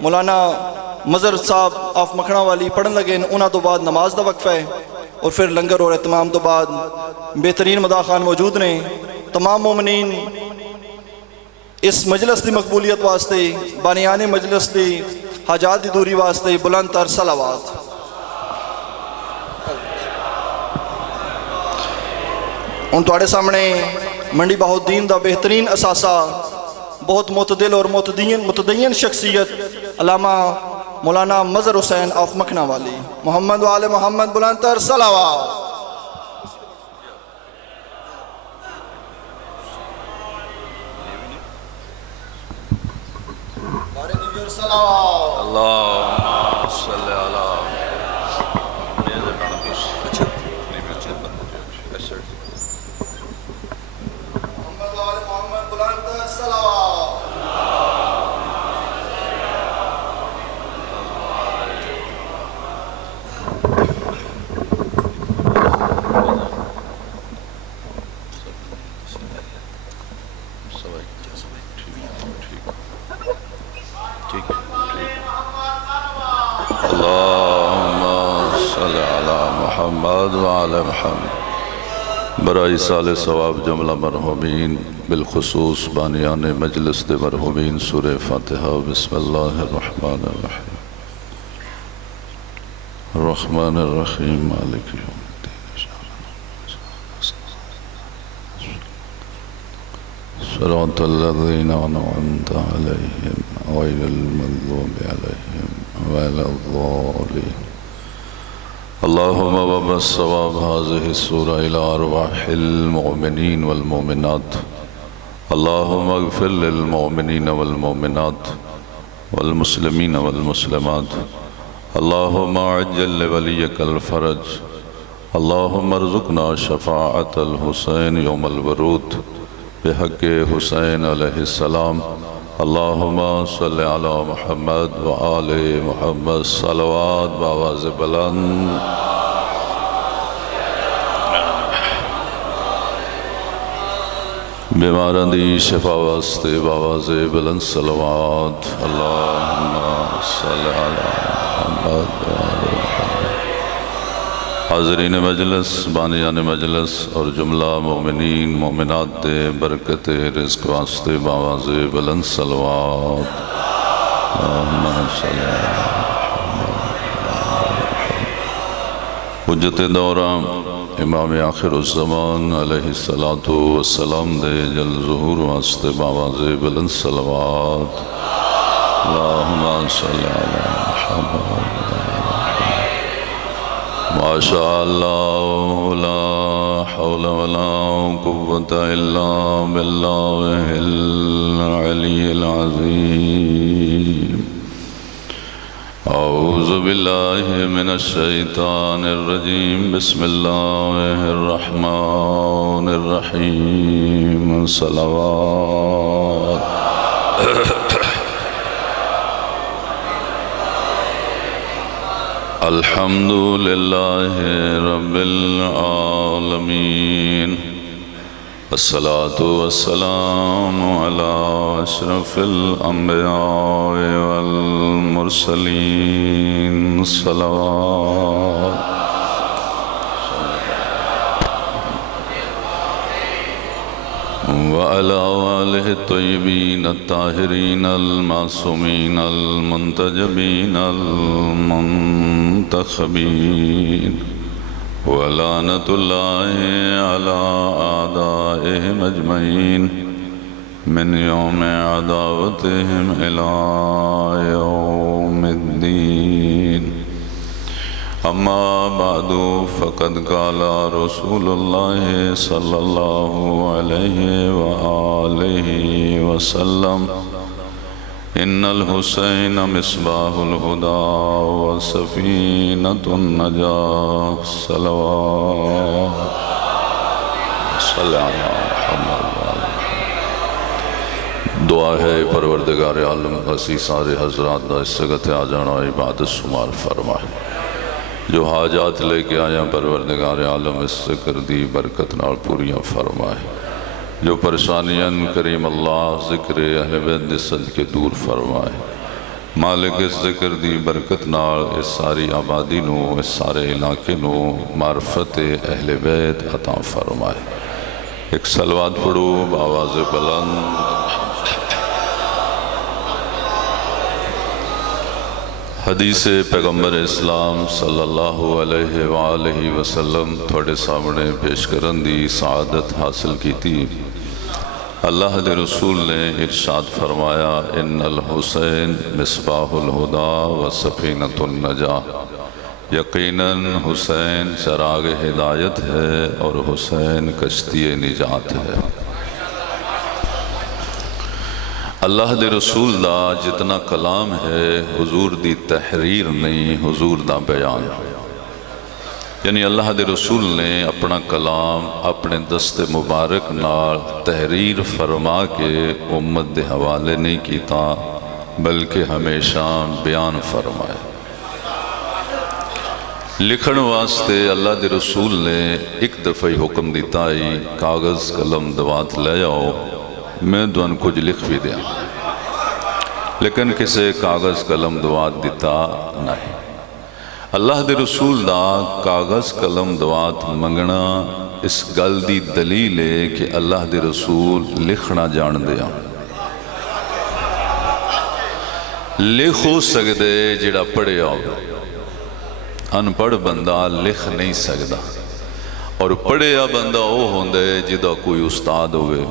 مولانا مظہر صاحب آف مکھنا والی پڑھن لگے، انہاں تو بعد نماز دا وقفہ ہے اور پھر لنگر اور اہتمام تو بعد بہترین مداح خان موجود نے۔ تمام مومنین اس مجلس دی مقبولیت واسطے، بانیان مجلس دی حاجات دی دوری واسطے بلند تر صلوات۔ ان تواڈے سامنے منڈی بہاؤالدین دا بہترین اثاثہ، بہت معتدل اور متدین شخصیت علامہ مولانا مظہر حسین آف مکھنا والی، محمد و آل محمد بلند تر صلوات۔ اللہم صلی علی محمد و آل محمد بلند تر صلوات۔ محمد وعلی محمد۔ برائے سال ثواب جملہ مرحومین، بالخصوص بانیان مجلس دے مرحومین، سورہ فاتحہ۔ بسم اللہ الرحمن الرحیم الرحمن الرحیم مالک یوم الدین صراط الذین انعمت علیہم غیر المغضوب علیہم ولا الضالین۔ اللہم وبس ثواب هذه السورة إلى أرواح المؤمنين والمؤمنات، اللہم اغفر للمؤمنين والمؤمنات والمسلمين والمسلمات، اللہم عجل لوليك الفرج، اللہم ارزقنا شفاعة الحسین یوم الورود بحق حسین علیہ السلام۔ اللہم صلی علی محمد وآل محمد، صلوات بآواز بلند۔ بیماران دی شفا واسطے بآواز بلند صلوات۔ اللہم صلی علی محمد وآل محمد۔ حاضرین مجلس، بانیان مجلس اور جملہ مومنین مومنات دے برکت رزق واسطے بآواز بلند صلوات۔ اللہم صلی علی محمد۔ حجت دورہ امام آخر الزمان علیہ السلام دے جل ظہور واسطے بآواز بلند صلوات۔ اللہم صلی علی محمد۔ ما شاء اللہ لا حول ولا قوة الا باللہ العلی العظیم۔ اعوذ باللہ من الشیطان الرجیم، بسم اللہ الرحمن الرحیم، صلوات۔ الحمد للہ رب العالمین، الصلاة والسلام علی اشرف الانبیاء والمرسلین، صلوات۔ وعلى آلہ الطیبین الطاہرین المعصومین المنتجبین المنتخبین، ولعنۃ اللہ علی اعدائہم اجمعین من یوم عداوتہم الی یوم الدین۔ اما بعد فقد قال رسول اللہ صلی اللہ علیہ وآلہ وسلم، ان الحسین مصباح الہدی وسفینۃ النجاة، صلوات۔ صلی علی محمد۔ دعا ہے پروردگار عالم وسیع سارے حضرات دا اس سگت آ جانا عبادت شمار فرمائے۔ جو حاجات لے کے آیا پروردگار عالم اس سے کر دی برکت نال پوریاں فرمائے۔ جو پریشانیاں کریم اللہ ذکر اہل بیت دے صدقے دور فرمائے۔ مالک اس ذکر دی برکت نال اس ساری آبادی نو اس سارے علاقے نو معرفت اہل بیت عطا فرمائے۔ ایک صلوات پڑھو بآواز بلند۔ حدیث پیغمبر اسلام صلی اللہ علیہ وآلہ وسلم تھوڑے سامنے پیش کرن دی سعادت حاصل کی تھی۔ اللہ دے رسول نے ارشاد فرمایا ان الحسین مصباح الہدا و سفینۃ النجاہ، یقیناً حسین چراغ ہدایت ہے اور حسین کشتی نجات ہے۔ اللہ دے رسول دا جتنا کلام ہے حضور دی تحریر نہیں، حضور دا بیان، یعنی اللہ دے رسول نے اپنا کلام اپنے دست مبارک نال تحریر فرما کے امت دے حوالے نہیں کیتا بلکہ ہمیشہ بیان فرمائے۔ لکھن واسطے اللہ دے رسول نے ایک دفعہ حکم دیتا ہی کاغذ قلم دوات لے آؤ، میں دون کچھ لکھ بھی دیا، لیکن کسے کاغذ قلم دوات دیتا نہیں۔ اللہ دے رسول دا کاغذ قلم دوات منگنا اس گل دی دلیل ہے کہ اللہ دے رسول لکھنا جان دیا۔ لکھ ہو سکتے جڑا پڑھے آؤ، ان پڑھ بندہ لکھ نہیں سکتا، اور پڑھے آ بندہ وہ ہوندے جدا کوئی استاد ہوئے۔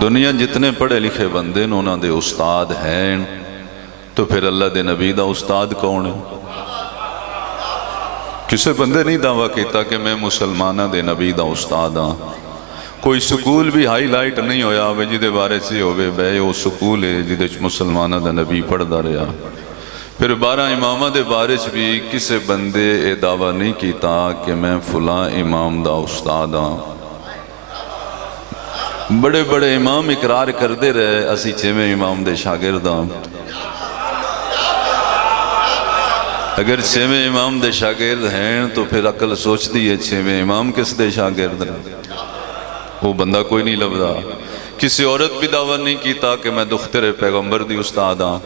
دنیا جتنے پڑھے لکھے بندے انہوں دے استاد ہیں، تو پھر اللہ دے نبی دا استاد کون ہے؟ کسے بندے نہیں دعویٰ کیتا کہ میں مسلمانہ دے نبی دا استاد ہاں۔ کوئی سکول بھی ہائی لائٹ نہیں ہویا ہوئے جدے بارے سے ہوئے بے وہ سکول ہے جدے مسلمانہ دا نبی پڑھ دا رہا۔ پھر 12 امامہ دے بارے سے بھی کسے بندے اے دعویٰ نہیں کیتا کہ میں فلاں امام دا استاد ہاں۔ بڑے بڑے امام اقرار کر دے رہے اسی چھویں امام دے شاگرد ہاں۔ اگر چھویں امام دے شاگرد ہیں تو پھر عقل سوچ دی ہے چھویں امام کس دے شاگرد ہیں؟ وہ بندہ کوئی نہیں لبدا۔ کسی عورت بھی دعویٰ نہیں کیتا کہ میں دختر پیغمبر دی استاد ہاں۔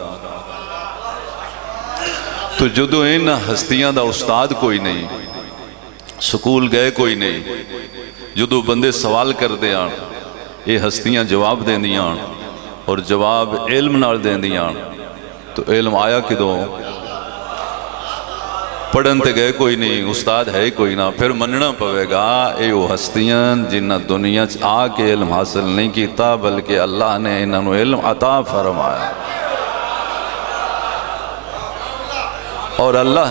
تو جدو ان ہستیاں دا استاد کوئی نہیں، سکول گئے کوئی نہیں، جدو بندے سوال کر دے آن یہ ہستیاں جواب دیں دیاں اور جواب علم نال دیں دیاں، تو علم آیا کدوں؟ پڑھن تے گئے کوئی نہیں، استاد ہے کوئی نہ، پھر مننا پوے گا اے وہ ہستیاں جنہ دنیا آ کے علم حاصل نہیں کیتا بلکہ اللہ نے انہوں علم عطا فرمایا۔ اور اللہ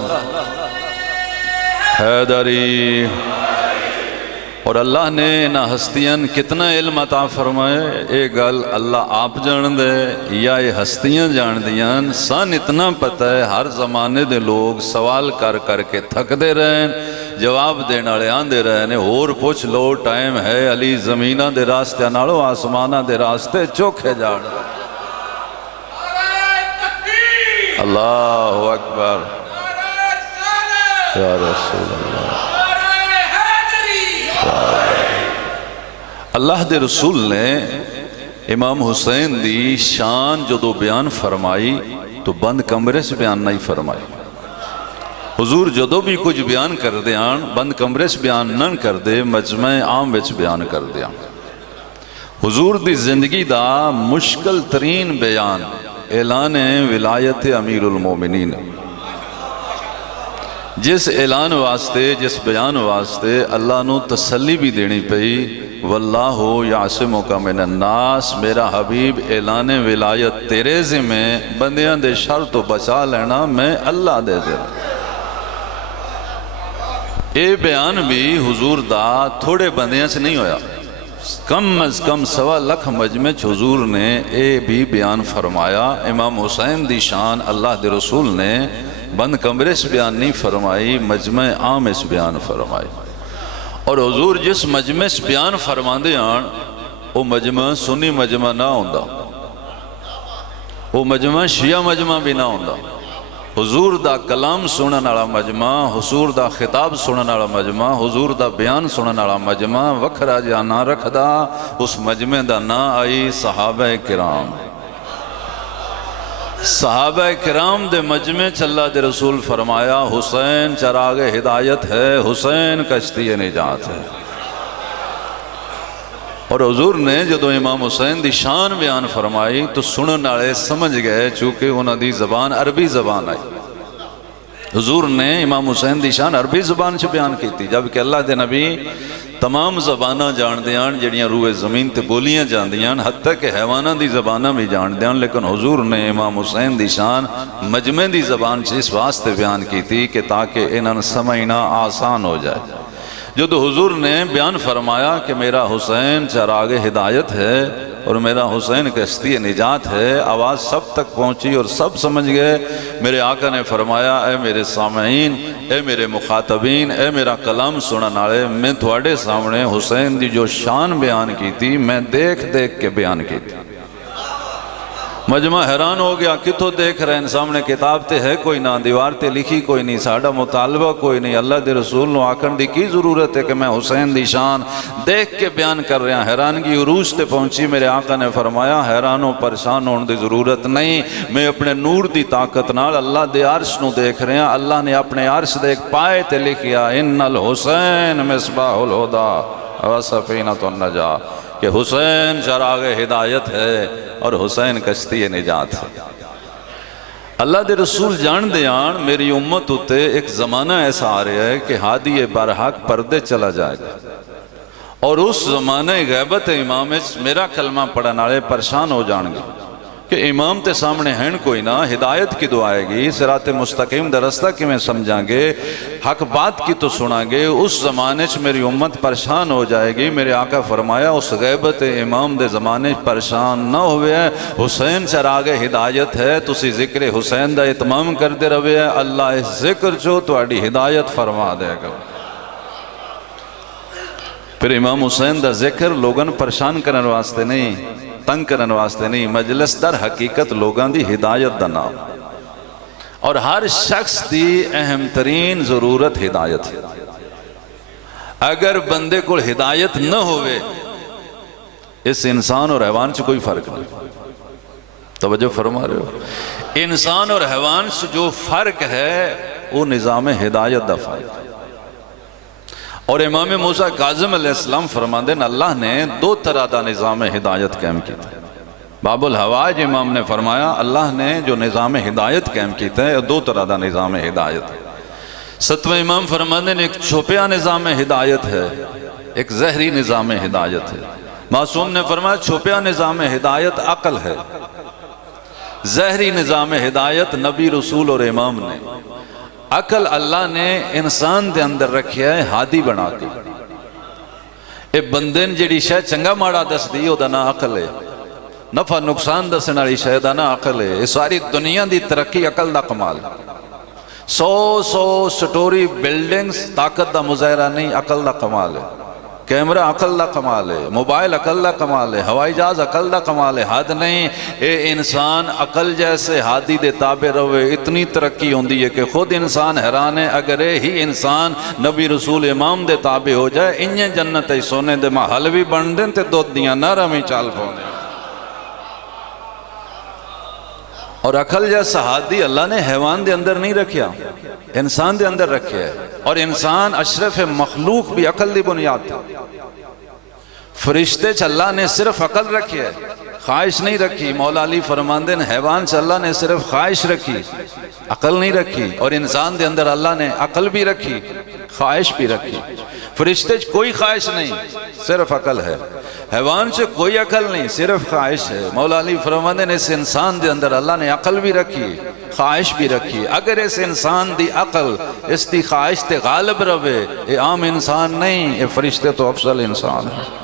حیدری، اور اللہ نے انہ ہستیاں کتنا علم عطا فرمائے، اے گل اللہ آپ جان دے یا یہ ہستیاں جان دیاں۔ سان اتنا پتہ ہے ہر زمانے دے لوگ سوال کر کر کے تھک دے رہے ہیں، جواب دینا لے آن دے رہے ہیں، اور پوچھ لو ٹائم ہے علی زمینہ دے راستے نالو آسمانہ دے راستے چوکھے جان۔ اللہ اکبر یا رسول اللہ۔ اللہ دے رسول نے امام حسین دی شان جدو بیان فرمائی تو بند کمرے سے بیان نہیں فرمائی۔ حضور جدو بھی کچھ بیان کر دیان بند کمرے سے بیان نہ کر دے، مجمع عام وچ بیان کر دیا۔ حضور دی زندگی دا مشکل ترین بیان اعلان ولایت امیر المومنین، جس اعلان واسطے جس بیان واسطے اللہ نو تسلی بھی دینی پئی، واللہ یعصمک من الناس، میرا حبیب اعلان ولایت تیرے ذمہ، بندیاں دے شر تو بچا لینا میں اللہ دے دے۔ اے بیان بھی حضور دا تھوڑے بندیاں سے نہیں ہویا، کم از کم 1.25 لاکھ مجمع حضور نے اے بھی بیان فرمایا۔ امام حسین دی شان اللہ دے رسول نے بند کمرے سے بیان نہیں فرمائی، مجمع عام اس بیان فرمائی۔ اور حضور جس مجمع سے بیان فرما دے آن وہ مجمع سنی مجمع نہ ہوندہ، وہ مجمع شیعہ مجمع بھی نہ ہوندہ۔ حضور دا کلام سنن والا مجمع، حضور دا خطاب سنن والا مجمع، حضور دا بیان سنن والا مجمع وکھرا جا نہ رکھدا، اس مجمع دا نہ آئی صحابہ کرام۔ صحابہ کرام دے مجمع چ اللہ دے رسول فرمایا حسین چراغ ہدایت ہے، حسین کشتی نجات ہے۔ اور حضور نے جدو امام حسین دی شان بیان فرمائی تو سنن والے سمجھ گئے، چونکہ انہاں دی زبان عربی زبان آئی۔ حضور نے امام حسین دی شان عربی زبان سے بیان کی تھی، جبکہ اللہ دے نبی تمام زباناں جان دیاں جڑیاں روئے زمین تے بولیاں جان دیاں، حتیٰ کہ حیواناں دی زباناں بھی جان دیاں، لیکن حضور نے امام حسین دی شان مجمع دی زبان سے اس واسطے بیان کی تھی کہ تاکہ انہاں سمجھنا آسان ہو جائے۔ جو تو حضور نے بیان فرمایا کہ میرا حسین چراغ ہدایت ہے اور میرا حسین کشتی نجات ہے، آواز سب تک پہنچی اور سب سمجھ گئے۔ میرے آقا نے فرمایا اے میرے سامعین، اے میرے مخاطبین، اے میرا کلام سنن والے، میں تھوڑے سامنے حسین دی جو شان بیان کی تھی میں دیکھ دیکھ کے بیان کی تھی۔ مجمع حیران ہو گیا، کتوں دیکھ رہے ہیں؟ سامنے کتاب تے ہے کوئی نہ، دیوار تے لکھی کوئی نہیں، ساڑھا مطالبہ کوئی نہیں، اللہ دے رسول نو آکھن دی کی ضرورت ہے کہ میں حسین دی شان دیکھ کے بیان کر رہا ہوں۔ حیرانگی عروج تے پہنچی، میرے آقا نے فرمایا حیران و پریشان ہونے دی ضرورت نہیں، میں اپنے نور دی طاقت نال اللہ دے عرش نو دیکھ رہے ہیں۔ اللہ نے اپنے عرش دے ایک پائے تے لکھیا ان الحسین مصباح الہدی و سفینۃ النجاہ، کہ حسین چراغ ہدایت ہے اور حسین کشتی نجات ہے۔ اللہ دے رسول جان دیان میری امت ہوتے ایک زمانہ ایسا آ رہا ہے کہ ہادی برحق پردے چلا جائے گا، اور اس زمانہ غیبت امام میرا کلمہ پڑھنے والے پریشان ہو جان گے کہ امام تے سامنے ہیں کوئی نہ، ہدایت کی دعائے گی، صراط مستقیم دا رستہ کی میں سمجھاں گے، حق بات کی تو سناں گے، اس زمانے چ میری امت پریشان ہو جائے گی۔ میرے آقا فرمایا اس غیبت امام دے زمانے پریشان نہ ہوئے، حسین چراغ ہدایت ہے، تسی ذکر حسین دا اتمام کر دے روے، اللہ اس ذکر جو تو اڈی ہدایت فرما دے گا۔ پھر امام حسین دا ذکر لوگاں پریشان کرنے واسطے نہیں، تنگ کرنے واسطے نہیں، مجلس در حقیقت لوگاں دی ہدایت دا نام، اور ہر شخص دی اہم ترین ضرورت ہدایت ہے۔ اگر بندے کو ہدایت نہ ہوئے، اس انسان اور حیوان سے کوئی فرق نہیں۔ توجہ فرما رہے ہو؟ انسان اور حیوان سے جو فرق ہے وہ نظام ہدایت دا فرق ہے۔ اور امام موسیٰ کاظم علیہ السلام فرماندے اللہ نے دو طرح دا نظام ہدایت قائم کی تھا۔ باب الحوائج امام نے فرمایا اللہ نے جو نظام ہدایت قائم کی تھا دو طرح دا نظام ہدایت ہے۔ ستویں امام فرماندے ایک چھپیا نظام ہدایت ہے، ایک زہری نظام ہدایت ہے۔ معصوم نے فرمایا چھپیا نظام ہدایت عقل ہے، زہری نظام ہدایت نبی رسول اور امام نے۔ عقل اللہ نے انسان دے اندر رکھیا ہے ہادی بنا کے، اے بندے جڑی شے چنگا ماڑا دس دی او دا نا عقل ہے، نفع نقصان دسن والی شے دا نا عقل ہے۔ یہ ساری دنیا دی ترقی عقل دا کمال، سو سٹوری بلڈنگز طاقت دا مظاہرہ نہیں، عقل دا کمال ہے۔ کیمرہ عقل دا کمال ہے، موبائل عقل دا کمال ہے، ہوائی جہاز عقل دا کمال ہے، حد نہیں۔ اے انسان عقل جیسے ہادی دے تابع روے، اتنی ترقی ہوندی ہے کہ خود انسان حیران ہے۔ اگر ہی انسان نبی رسول امام دے تابع ہو جائے، انہیں جنت سونے دے محل بھی بن دیں تے دودھ دیاں نارا میں چال پونے۔ اور عقل جیسا ہادی اللہ نے حیوان دے اندر نہیں رکھیا، انسان دے اندر رکھیا ہے۔ اور انسان اشرف مخلوق بھی عقل دی بنیاد تھا۔ فرشتے چ اللہ نے صرف عقل رکھی ہے، خواہش نہیں رکھی۔ مولا علی فرماندے نے حیوان سے اللہ نے صرف خواہش رکھی، عقل نہیں رکھی، اور انسان دے اندر اللہ نے عقل بھی رکھی، خواہش بھی رکھی۔ فرشتے چ کوئی خواہش نہیں، صرف عقل ہے۔ حیوان سے کوئی عقل نہیں، صرف خواہش ہے۔ مولا علی فرماندے نے اس انسان دے اندر اللہ نے عقل بھی رکھی، خواہش بھی رکھی۔ اگر اس انسان دی عقل اس دی خواہش تے غالب روے، یہ عام انسان نہیں، یہ فرشتے تو افضل انسان ہے۔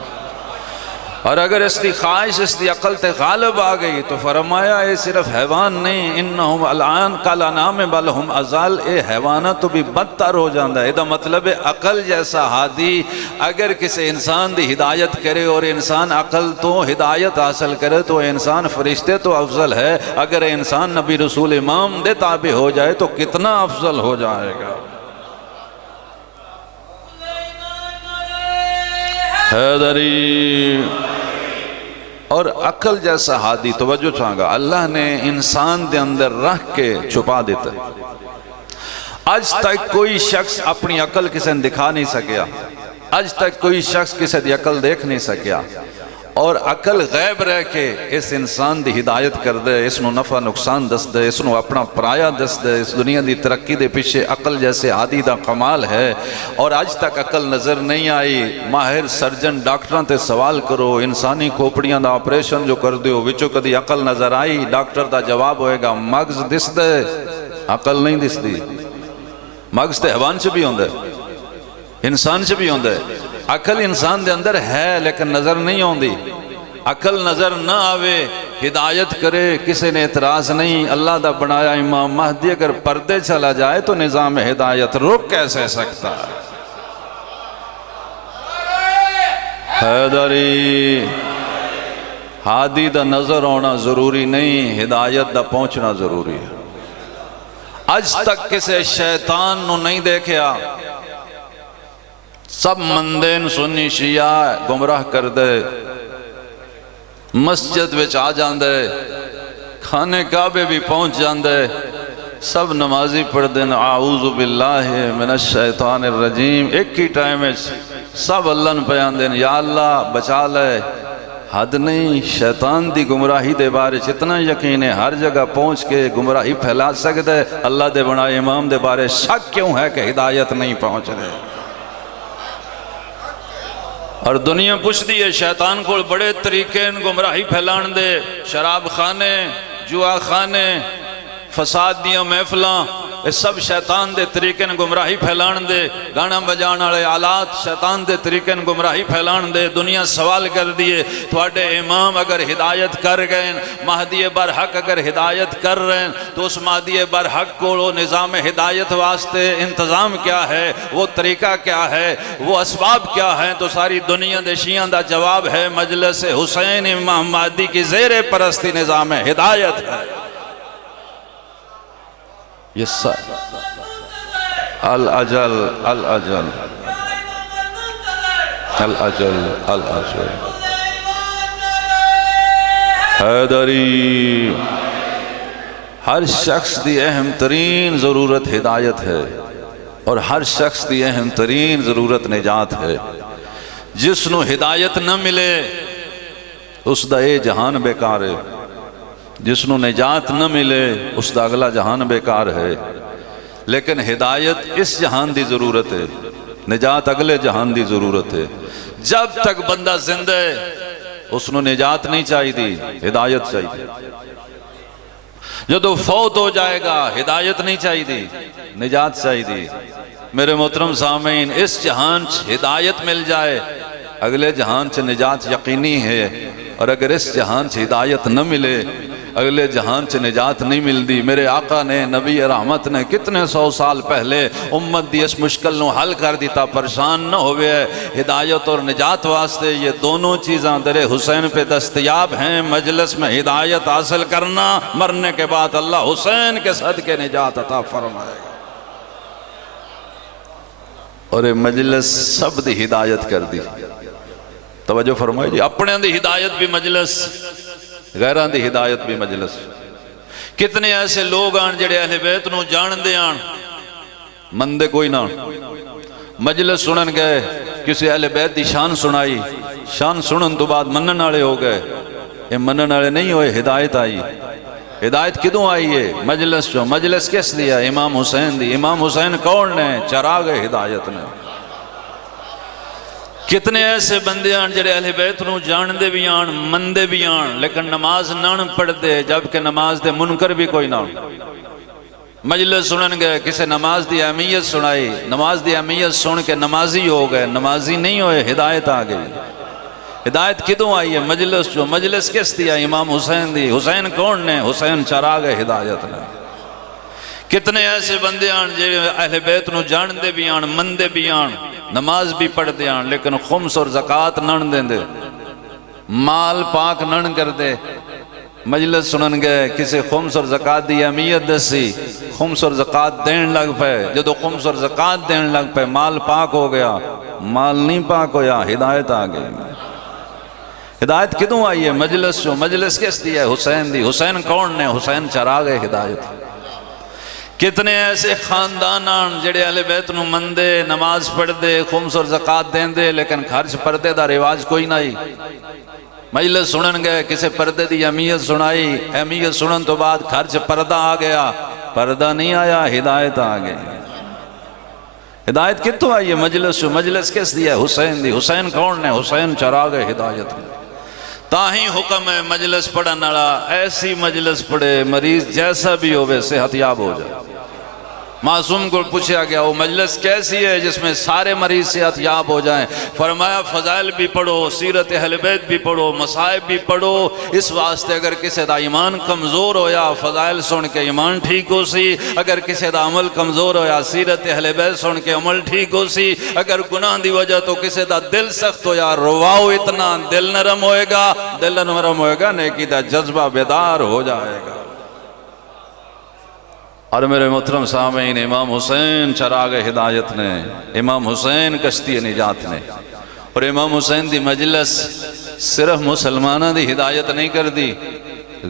اور اگر اس دی خواہش اس دی عقل تے غالب آ گئی تو فرمایا اے صرف حیوان نہیں، انہم الان کالانام بل ہم ازال، اے حیوانات تو بھی بدتر ہو جاندہ ہے۔ یہ مطلب ہے عقل جیسا ہادی اگر کسی انسان دی ہدایت کرے اور انسان عقل تو ہدایت حاصل کرے تو انسان فرشتے تو افضل ہے، اگر انسان نبی رسول امام دے تابع ہو جائے تو کتنا افضل ہو جائے گا۔ حیدری اور عقل جیسا ہادی، توجہ چاہاں اللہ نے انسان دے اندر رکھ کے چھپا دیتا ہے۔ آج تک کوئی شخص اپنی عقل کسی نے دکھا نہیں سکیا، آج تک کوئی شخص کسی دی عقل دیکھ نہیں سکیا، اور عقل غیب رہ کے اس انسان دی ہدایت کر دے، اس نو نفع نقصان دس دے، اس نو اپنا پرایا دس دے۔ اس دنیا دی ترقی دے پیچھے عقل جیسے ہادی دا کمال ہے، اور آج تک عقل نظر نہیں آئی۔ ماہر سرجن ڈاکٹران تے سوال کرو، انسانی کھوپڑیاں دا آپریشن جو کر دیو وچوں کدی عقل نظر آئی؟ ڈاکٹر دا جواب ہوئے گا مغز دس دے، عقل نہیں دس دی۔ مغز تے حیوان سے بھی ہوندے، انسان سے بھی ہوندے، عقل انسان دے اندر ہے لیکن نظر نہیں ہوندی۔ عقل نظر نہ آوے، ہدایت کرے، کسی نے اعتراض نہیں۔ اللہ دا بنایا امام مہدی اگر پردے چلا جائے تو نظام ہدایت رک کیسے سکتا ہے؟ حیدری ہادی دا نظر ہونا ضروری نہیں، ہدایت دا پہنچنا ضروری ہے۔ آج تک کسی شیطان نو نہیں دیکھیا، سب مندین سنی شیعہ گمراہ کر دے، مسجد وچ آ جاندے، کھانے کعبے بھی پہنچ جاندے، سب نمازی پڑھ دین اعوذ باللہ من الشیطان الرجیم، ایک ہی ٹائم وچ سب اللہ نے بیان دین یا اللہ بچا لے۔ حد نہیں، شیطان دی گمراہی دے بارے اتنا یقین ہے، ہر جگہ پہنچ کے گمراہی پھیلا سکتے۔ اللہ دے بنائے امام دے بارے شک کیوں ہے کہ ہدایت نہیں پہنچ رہے؟ اور دنیا پوچھ دی ہے شیطان کو بڑے طریقے گمراہی پھیلان دے، شراب خانے، جوا خانے، فساد دیاں محفلاں، یہ سب شیطان دے طریقے گمراہی پھیلان دے، گانا بجان والے آلات شیطان دے طریقے گمراہی پھیلان دے۔ دنیا سوال کر دیے تواڈے امام اگر ہدایت کر گئے، مہدی برحق اگر ہدایت کر رہے ہیں تو اس مہدی برحق کو نظام ہدایت واسطے انتظام کیا ہے، وہ طریقہ کیا ہے، وہ اسباب کیا ہیں؟ تو ساری دنیا دے شیعہ دا جواب ہے مجلس حسین امام مہدی کی زیر پرستی نظام ہدایت ہے۔ یہ الأجل الأجل الأجل الأجل حیدری، ہر شخص دی اہم ترین ضرورت ہدایت ہے، اور ہر شخص دی اہم ترین ضرورت نجات ہے۔ جس نو ہدایت نہ ملے اس دا اے جہان بیکار ہے، جس نو نجات نہ ملے اس دا اگلا جہان بیکار ہے۔ لیکن ہدایت اس جہان دی ضرورت ہے، نجات اگلے جہان دی ضرورت ہے۔ جب تک بندہ زندہ ہے اس نو نجات نہیں چاہی دی، ہدایت چاہی دی۔ جدو فوت ہو جائے گا ہدایت نہیں چاہی دی، نجات چاہی دی۔ میرے محترم سامعین، اس جہان چ ہدایت مل جائے اگلے جہان چ نجات یقینی ہے، اور اگر اس جہان چ ہدایت نہ ملے اگلے جہان چ نجات نہیں ملدی۔ میرے آقا نے، نبی رحمت نے کتنے 100 سال پہلے امت دی اس مشکل نو حل کر دیتا، پریشان نہ ہوئے۔ ہدایت اور نجات واسطے یہ دونوں چیزاں در حسین پہ دستیاب ہیں۔ مجلس میں ہدایت حاصل کرنا، مرنے کے بعد اللہ حسین کے صدقے نجات عطا فرمائے گا۔ اور مجلس سب دی ہدایت کر دی، توجہ فرمائے جی، اپنے دی ہدایت بھی مجلس، غیران دی ہدایت بھی مجلس۔ کتنے ایسے لوگ آن جڑے اہل بیت نو جان دے آن، مندے کوئی نہ مجلس سنن گئے، کسی اہل بیت دی شان سنائی، شان سنن تو بعد منن والے ہو گئے۔ یہ منن والے نہیں ہوئے، ہدایت آئی۔ ہدایت کدوں آئی ہے؟ مجلس جو، مجلس کس دیا؟ امام حسین دی۔ امام حسین کون نے؟ چراغ ہدایت نے۔ کتنے ایسے بندے آن جڑے اہل بیت نو جان دے بھی آن، مندے بھی آن، لیکن نماز نہ پڑھ دے، جبکہ نماز دے منکر بھی کوئی نہ۔ مجلس سنن گئے، کسی نماز دی اہمیت سنائی، نماز دی اہمیت سن کے نمازی ہو گئے، نمازی نہیں ہوئے، ہدایت آ گئی۔ ہدایت کدوں آئی ہے؟ مجلس جو، مجلس کس دیا؟ امام حسین دی۔ حسین کون نے؟ حسین چراغ ہدایت نے۔ کتنے ایسے بندے آن جڑے اہل بیت نو جان دے بھی آن، مندے بھی آن، نماز بھی پڑھ دے آن، لیکن خمس اور زکاة نن دیں دے، مال پاک نن کر دے۔ مجلس سنن گئے، کسی خمس اور زکاة دی اہمیت دسی، خمس اور زکاة دین لگ پے، جدو خمس اور زکاة دین لگ پے مال پاک ہو گیا، مال نہیں پاک ہویا، ہدایت آ گئی۔ ہدایت کدوں آئی ہے؟ مجلس جو مجلس کس دی ہے؟ حسین دی۔ حسین کون نے؟ حسین چراغ ہدایت۔ کتنے ایسے خاندانان جڑے اہل بیت نو مندے، نماز پڑھ دے، خمس اور زکات دین دے، لیکن خرچ پردے دا رواج کوئی نہیں۔ مجلس سنن گئے، کسے پردے دی اہمیت سنائی، اہمیت سنن تو بعد خرچ پردہ آ گیا، پردہ نہیں آیا، ہدایت آ گئی۔ ہدایت کتوں آئی ہے؟ مجلس جو مجلس کس دی ہے؟ حسین دی۔ حسین کون نے؟ حسین چراغ ہدایت۔ تاہی حکم ہے مجلس پڑھن والا ایسی مجلس پڑھے مریض جیسا بھی ہوئے صحت یاب ہو جائے۔ معصوم کو پوچھا گیا وہ مجلس کیسی ہے جس میں سارے مریض صحت یاب ہو جائیں؟ فرمایا فضائل بھی پڑھو، سیرت اہل بیت بھی پڑھو، مصائب بھی پڑھو، اس واسطے اگر کسی دا ایمان کمزور ہویا فضائل سن کے ایمان ٹھیک ہو سی، اگر کسی دا عمل کمزور ہویا سیرت اہل بیت سن کے عمل ٹھیک ہو سی، اگر گناہ دی وجہ تو کسی دا دل سخت ہویا رواؤ اتنا دل نرم ہوئے گا، دل نرم ہوئے گا نیکی دا جذبہ بیدار ہو جائے گا۔ اور میرے محترم سامعین، امام حسین چراغ ہدایت نے، امام حسین کشتی نجات نے، اور امام حسین دی مجلس صرف مسلمانہ دی ہدایت نہیں کر دی،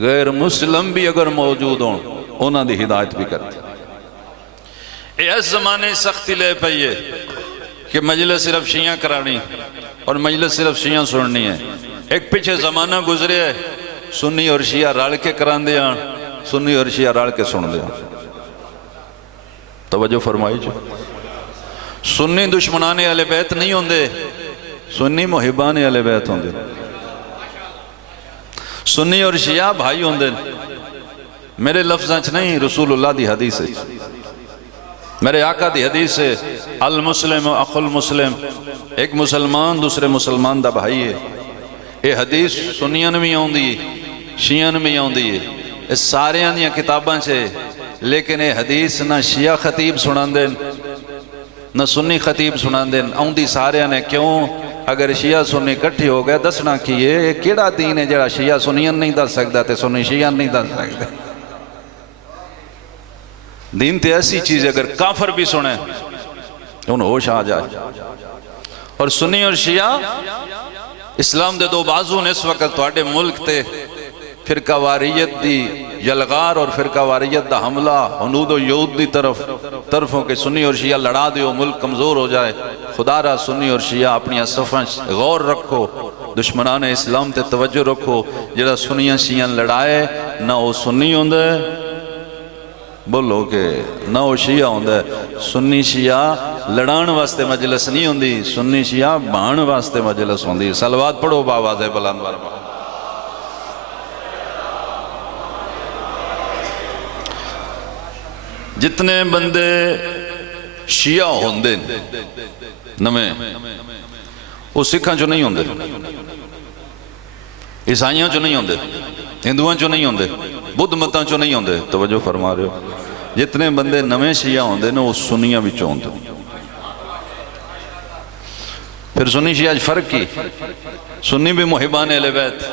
غیر مسلم بھی اگر موجود ہوں انہاں دی ہدایت بھی کر دی۔ اس زمانے سختی لے پئیے کہ مجلس صرف شیعہ کرانی اور مجلس صرف شیعہ سننی ہے۔ ایک پیچھے زمانہ گزرے ہے سنی اور شیعہ رل کے کران دیا، سنی اور شیعہ رل کے سن دیا۔ توجہ فرمائی جو سنی دشمنان اہل بیت نہیں ہوندے، سنی محبان اہل بیت ہوندے، سنی اور شیعہ بھائی ہوندے۔ میرے لفظاں چ نہیں، رسول اللہ دی حدیث ہے، میرے آقا دی حدیث ہے، المسلم اخو المسلم، ایک مسلمان دوسرے مسلمان دا بھائی ہے۔ یہ حدیث سنیاں بھی آوندی شیعہ بھی آوندی ہے، اس سارے دیاں کتاباں سے، لیکن یہ حدیث نہ شیعہ خطیب سنان دین نہ سنی خطیب سنان دین، آوندی سارے نے۔ کیوں؟ اگر شیعہ سنی کٹھی ہو گئے دسنا کیے یہ کیڑا دین ہے جڑا شیعہ سنیاں نہیں دس سکتا تے سنی شیعہ نہیں دس سکتے؟ دین تے ایسی چیز اگر کافر بھی سنے انہوں ہوش آ جائے۔ اور سنی اور شیعہ اسلام دے دو بازو نے اس وقت تواڈے ملک تے فرقہ واریت دی یلغار اور فرقہ واریت دا حملہ حنود و یہود دی طرفوں کے سنی اور شیعہ لڑا دیو، ملک کمزور ہو جائے۔ خدا را سنی اور شیعہ اپنی صفحہ غور رکھو، دشمنان اسلام تے توجہ رکھو، جڑا سنیاں شیعہ لڑائے نہ وہ سنی ہوندے، بولو کہ نہ وہ شیعہ ہوندے۔ سنی شیعہ لڑان واسطے مجلس نہیں ہوندی، سنی شیعہ بان واسطے مجلس ہوندی۔ صلوات پڑھو باواز بلند ورما۔ جتنے بندے شیعہ ہوندے نمیں وہ سکھاں جو نہیں ہوندے، عیسائیاں جو نہیں ہوندے، ہندوان جو نہیں ہوندے، بدھ متاں جو نہیں ہوندے۔ توجہ فرما رہے ہو؟ جتنے بندے نمیں شیعہ ہوندے نا وہ سنیاں بھی ہوندے۔ پھر سنی شیعہ فرق کی، سنی بھی محبان اہل بیت،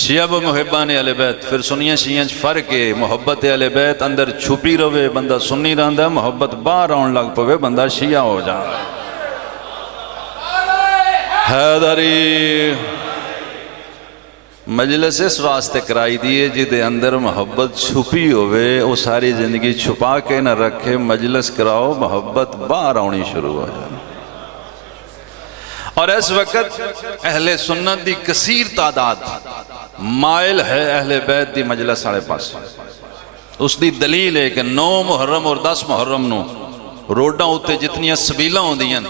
شیعہ بھی محبان اہل بیت۔ پھر سنیاں شیعہ فرق ہے، محبت اہل بیت اندر چھپی روے بندہ سنی رہندا، محبت باہر آن لگ پوے بندہ شیعہ ہو جا۔ حیدری مجلس اس واسطے کرائی دیئے جدے اندر محبت چھپی ہوئے، وہ ساری زندگی چھپا کے نہ رکھے، مجلس کراؤ محبت باہر آنی شروع ہو جائے۔ اور اس وقت اہل سنت دی کثیر تعداد مائل ہے اہل بیت دی مجلس ساڑھے پاس۔ اس دی دلیل ہے کہ 9 محرم اور 10 محرم نو روڈاں ہوتے جتنی سبیلاں ہوں دیاں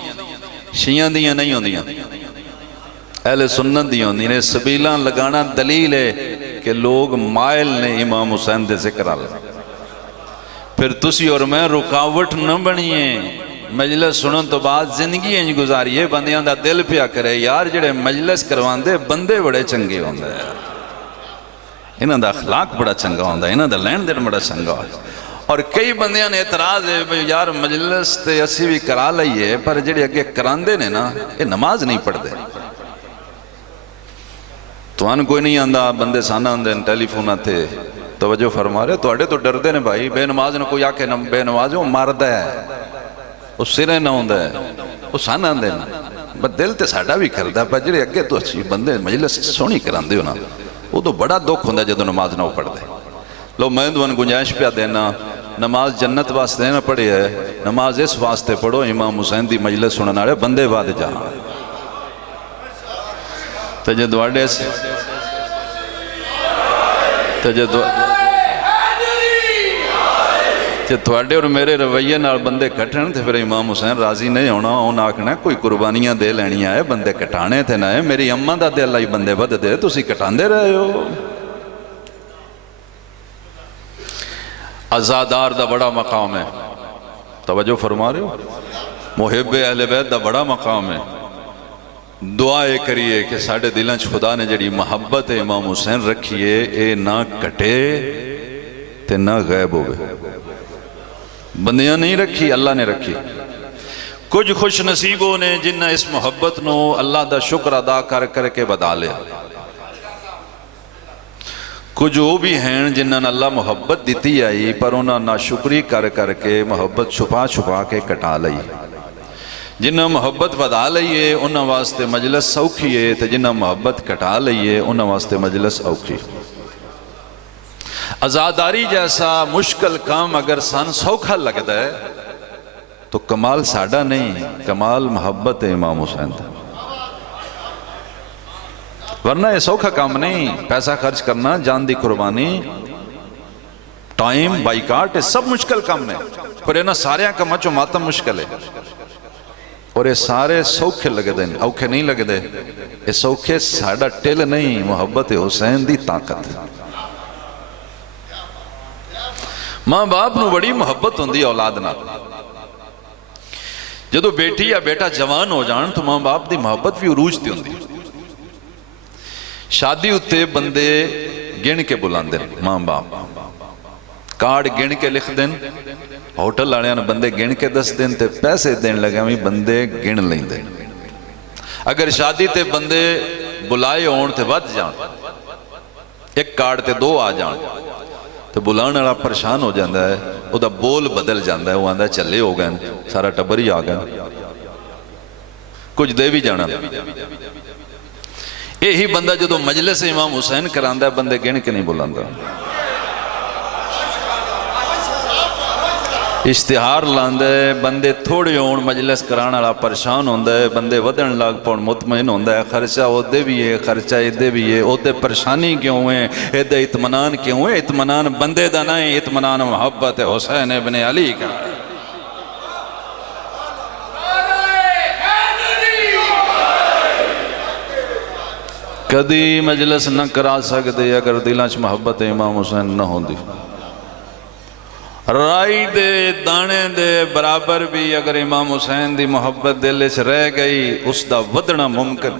شیعہ دیاں نہیں ہوں دیاں، اہل سنت دیاں ہوں دیاں۔ سبیلاں لگانا دلیل ہے کہ لوگ مائل نے امام حسین دے ذکر اللہ۔ پھر تسی اور میں رکاوٹ نہ بنیے، مجلس سنن تو بعد زندگی انج گزاریے، بندیاں دا دل پیا کرے یار جڑے مجلس کروان دے بندے بڑے چنگے ہوندے ہیں، انہاں دا اخلاق بڑا چنگا ہوندہ ہے، انہاں دا لین دین بڑا چنگا ہوندہ ہے۔ اور کئی بندیاں نے اعتراض ہے یار مجلس تے اسی بھی کرا لئیے، پر جڑے اگے کراندے نے نا یہ نماز نہیں پڑھ دے۔ تو ان کوئی نہیں آندہ بندے سانہ آندے ٹیلی فون آتے، توجہ فرما رہے تو اڑے تو ڈر دے نے بھائی، بے نماز نے کوئی آکے بے نماز وہ مارد ہے، وہ سرے نہ ہوندہ ہے، وہ سانہ آندے نا بس دل تے ساڈا بھی کردا پر جڑے اگے تو اچھی بندے مجلس سونی کراندے ہو نا وہ تو بڑا دکھ ہوندا جدوں نماز نہ پڑھدے لو میں تمہیں گنجائش پیا دینا نماز جنت واسطے نہ پڑھی ہے نماز اس واسطے پڑھو امام حسین دی مجلس سنن والے بندے ود جان تے جے تواڈے تے تواڈے اور میرے رویے نال بندے کٹن تے پھر امام حسین راضی نہیں ہونا انہاں آکھنا کوئی قربانیاں دے لینیاں ہے بندے کٹانے تے نہ ہے میری اماں دا دل آئی بندے ود دے تسی کٹاندے رہے ہو عزادار دا بڑا مقام ہے توجہ فرما رہے ہو محب اہل بیت دا بڑا مقام ہے دعائے کریے کہ ساڑھے دلانچ خدا نے جڑی محبت امام حسین رکھیے اے نہ کٹے تے نہ غیب ہوئے بندیاں نہیں رکھی اللہ نے رکھی کچھ خوش نصیبوں نے جنہ اس محبت نو اللہ دا شکر ادا کر کر کے بدا لیا کچھ وہ بھی ہیں جنہاں اللہ محبت دیتی آئی پر انہاں ناشکری کر کر کے محبت چھپا چھپا کے کٹا لئی جنہاں محبت ودا لئیے انہاں واسطے مجلس سوکھیے تے جنہاں محبت کٹا لئیے انہاں واسطے مجلس اوکھی عزاداری جیسا مشکل کام اگر سان سوکھا لگتا ہے تو کمال ساڑھا نہیں کمال محبت امام حسین تھا ورنہ یہ سوکھا کام نہیں پیسہ خرچ کرنا جان دی قربانی ٹائم بائیکاٹ یہ سب مشکل کام نہیں پر یہ نا سارے کام چو ماتم مشکل ہے اور یہ سارے سوکھے لگے دیں اوکھے نہیں لگے دیں یہ سوکھے ساڑھا ٹل نہیں محبت حسین دی طاقت ماں باپ نو بڑی محبت ہوندی اولاد نہ جدو بیٹی یا بیٹا جوان ہو جان تو ماں باپ دی محبت بھی عروج دی ہوندی شادی ہوتے بندے گن کے بلان دیں ماں باپ کارڈ گن کے لکھ دیں ہوٹل آنے بندے گن کے دس دیں تے پیسے دین لگے ہمیں بندے گن لیں دیں اگر شادی تے بندے بلائے ہون تے ود جان ایک کارڈ تے دو آ جان تو بلانے والا پریشان ہو جاندہ ہے وہ دا بول بدل جاندہ ہے وہ آندہ ہے چلے ہو گئے سارا ٹبر ہی آ گئے کچھ دے بھی جانا یہی بندہ جو مجلس امام حسین کراندہ ہے بندے گن کے نہیں بلاندہ اشتہار لاندہ ہے بندے تھوڑے ہون مجلس کرانا والا پریشان ہوندہ ہے بندے ودن لاگ پون مطمئن ہوندہ ہے خرچہ عہدے بھی ہے خرچہ عہدے بھی ہے عہدے پریشانی کیوں ہیں عہدے اطمینان کیوں ہیں اطمینان بندے دا نہیں اطمینان محبت حسین ابن علی کا کدی مجلس نہ کرا سکتے اگر دلانچ محبت امام حسین نہ ہوندی رائی دے دانے دے برابر بھی اگر امام حسین دی محبت دل سے رہ گئی اس دا ودنا ممکن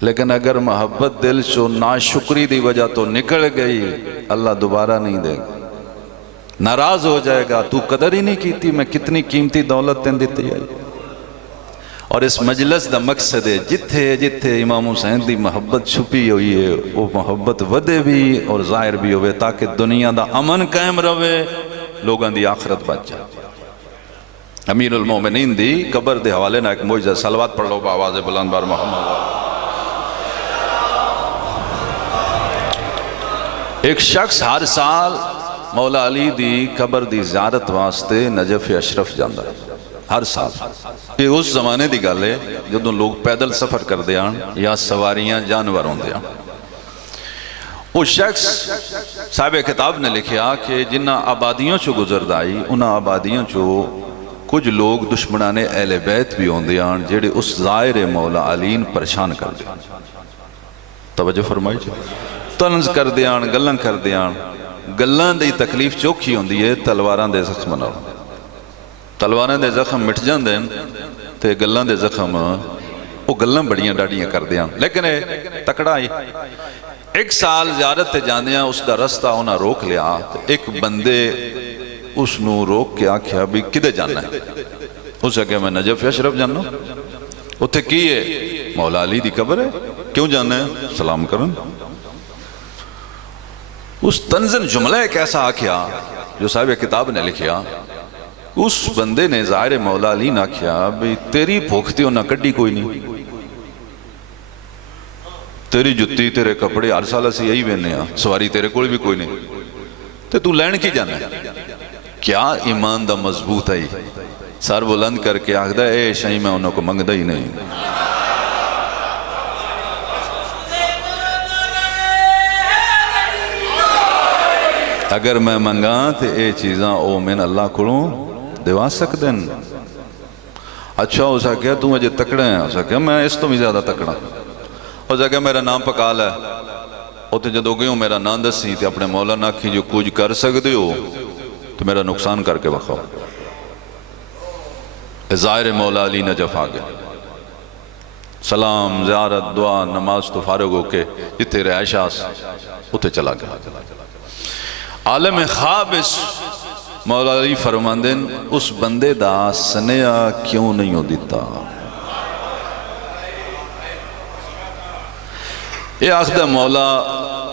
لیکن اگر محبت دل سے ناشکری دی وجہ تو نکل گئی اللہ دوبارہ نہیں دے گا ناراض ہو جائے گا تو قدر ہی نہیں کیتی میں کتنی قیمتی دولت تین دیتی آئی اور اس مجلس دا مقصد ہے جتھے جتھے امام حسین دی محبت چھپی ہوئی ہے وہ محبت ودے بھی اور ظاہر بھی ہوئے تاکہ دنیا دا امن قائم رہے لوگاں دی آخرت بچ جائے امیر المومنین دی قبر دے حوالے نہ ایک معجزہ صلوات پڑھ لو بآواز بلند بار محمد ایک شخص ہر سال مولا علی دی قبر دی زیارت واسطے نجف اشرف جاندہ ہر سال یہ اس زمانے دی گل ہے جدوں لوگ پیدل سفر کر دیاں یا سواریاں جانور ہوں دیاں وہ شخص صاحب کتاب نے لکھیا کہ جنہ آبادیوں چو گزرد آئی انہاں آبادیوں چو کچھ لوگ دشمنان اہل بیت بھی ہوں دیاں جیڑے اس ظاہر مولا علین پریشان کر دیاں توجہ فرمائی جو طنز کر دیاں گلن کر دیاں گلن دی تکلیف چوکھی ہوں دیئے تلواران دے زخم نہ تلواران دے زخم مٹ جان دیں تے گلن دے زخم وہ گلن بڑیاں ڈاڑیاں کر دیاں لیکن تکڑا آئی ایک سال زیارت تے جان دیاں اس دا رستہ انہاں روک لیا ایک بندے اس نو روک کے آکھیا بھی کدے جاننا ہے اسے کہ میں نجف اشرف جاننا وہ تے کیے مولا علی دی قبر ہے کیوں جاننا ہے سلام کرن اس تنزن جملہ ایک ایسا آکھیا جو صاحب کتاب نے لکھیا اس بندے نے ظاہر مولا علی نہ کیا بھی تیری بھوکتی ہو نہ کڈی کوئی نہیں، تیری جتی تیرے کپڑے ہر سال اسی یہی وینے ہاں، سواری تیرے کول بھی کوئی نہیں، تے تو لین کی جانا ہے؟ کیا ایمان دا مضبوط ہے، سر بلند کر کے آخدہ اے شاہی میں انہوں کو منگدہ ہی نہیں۔ اگر میں منگا تے اے چیزاں او میں اللہ کھڑوں دیوا سکتے ہیں۔ اچھا ہو سکیا تو مجھے تکڑے ہیں، ہو سکیا میں اس تو بھی زیادہ تکڑا، ہو سکیا میرا نام پکال ہے، او تے جدو گئے ہو میرا نام دسی تے اپنے مولا ناکھی جو کچھ کر سکتے ہو تو میرا نقصان کر کے بخواؤ۔ ظاہر مولا علی نجف آگے، سلام زیارت دعا نماز تو فارغ ہو کے جتے رہائش آس اتے چلا گیا۔ عالم خواب اس مولا علی فرماندن اس بندے دا سنیا کیوں نہیں ہو دیتا؟ یہ آخدہ مولا